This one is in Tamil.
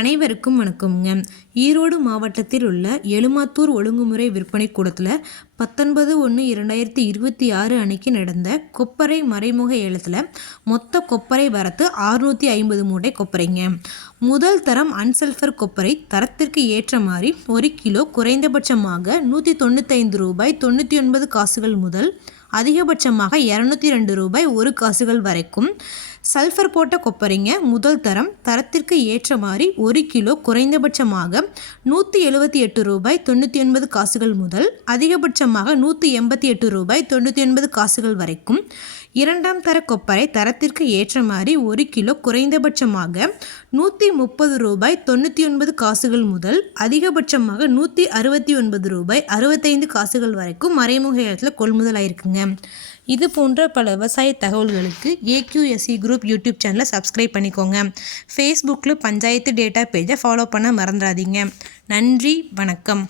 அனைவருக்கும் வணக்கம்ங்க. ஈரோடு மாவட்டத்தில் உள்ள எழுமாத்தூர் ஒழுங்குமுறை விற்பனை கூடத்தில் 19/1/2026 அன்னைக்கு நடந்த கொப்பரை மறைமுக ஏலத்தில் மொத்த கொப்பரை வரத்து 650 மூட்டை கொப்பரைங்க. முதல் தரம் அன்சல்ஃபர் கொப்பரை தரத்திற்கு ஏற்ற மாதிரி 1 கிலோ குறைந்தபட்சமாக ₹195.99 முதல் அதிகபட்சமாக ₹202 1 வரைக்கும். சல்ஃபர் போட்ட கொப்பரைங்க முதல் தரம் தரத்திற்கு ஏற்ற மாதிரி 1 கிலோ குறைந்தபட்சமாக ₹178.99 முதல் அதிகபட்சமாக ₹188.99 வரைக்கும். இரண்டாம் தர கொப்பரை தரத்திற்கு ஏற்ற மாதிரி 1 கிலோ குறைந்தபட்சமாக ₹130.99 முதல் அதிகபட்சமாக ₹169.65 வரைக்கும் மறைமுக ஏலத்தில் கொள்முதல் ஆயிருக்குங்க. இது போன்ற பல விவசாய தகவல்களுக்கு AQSE குரூப் யூடியூப் சேனலை சப்ஸ்கிரைப் பண்ணிக்கோங்க. ஃபேஸ்புக்கில் பஞ்சாயத்து டேட்டா பேஜை ஃபாலோ பண்ண மறந்துடாதீங்க. நன்றி, வணக்கம்.